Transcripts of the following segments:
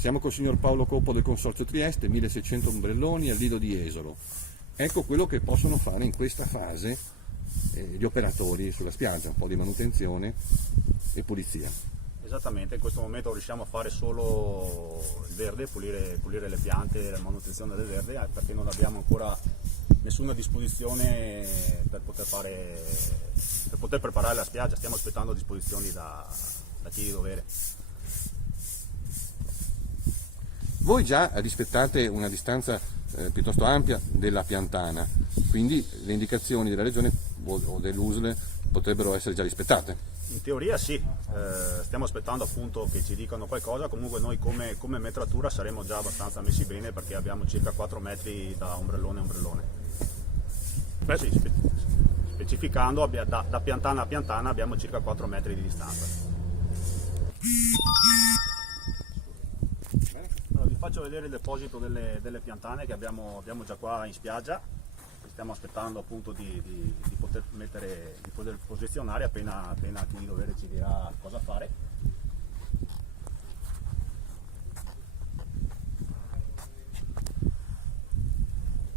Siamo col signor Paolo Coppo del Consorzio Trieste, 1600 ombrelloni al Lido di Jesolo. Ecco quello che possono fare in questa fase gli operatori sulla spiaggia, un po' di manutenzione e pulizia. Esattamente, in questo momento riusciamo a fare solo il verde, pulire le piante, la manutenzione del verde, perché non abbiamo ancora nessuna disposizione per poter preparare la spiaggia. Stiamo aspettando disposizioni da chi di dovere. Voi già rispettate una distanza piuttosto ampia della piantana, quindi le indicazioni della Regione o dell'USL potrebbero essere già rispettate. In teoria sì, stiamo aspettando appunto che ci dicano qualcosa. Comunque noi come metratura saremo già abbastanza messi bene, perché abbiamo circa 4 metri da ombrellone a ombrellone. Beh sì, specificando, da piantana a piantana abbiamo circa 4 metri di distanza. Allora, vi faccio vedere il deposito delle piantane che abbiamo già qua in spiaggia. Stiamo aspettando appunto di poter posizionare appena chi di dovere ci dirà cosa fare.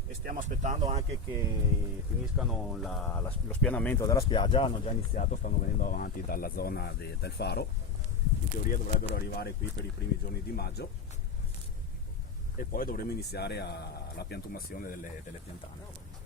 E stiamo aspettando anche che finiscano lo spianamento della spiaggia. Hanno già iniziato, stanno venendo avanti dalla zona del faro. In teoria dovrebbero arrivare qui per i primi giorni di maggio e poi dovremo iniziare la piantumazione delle piantane.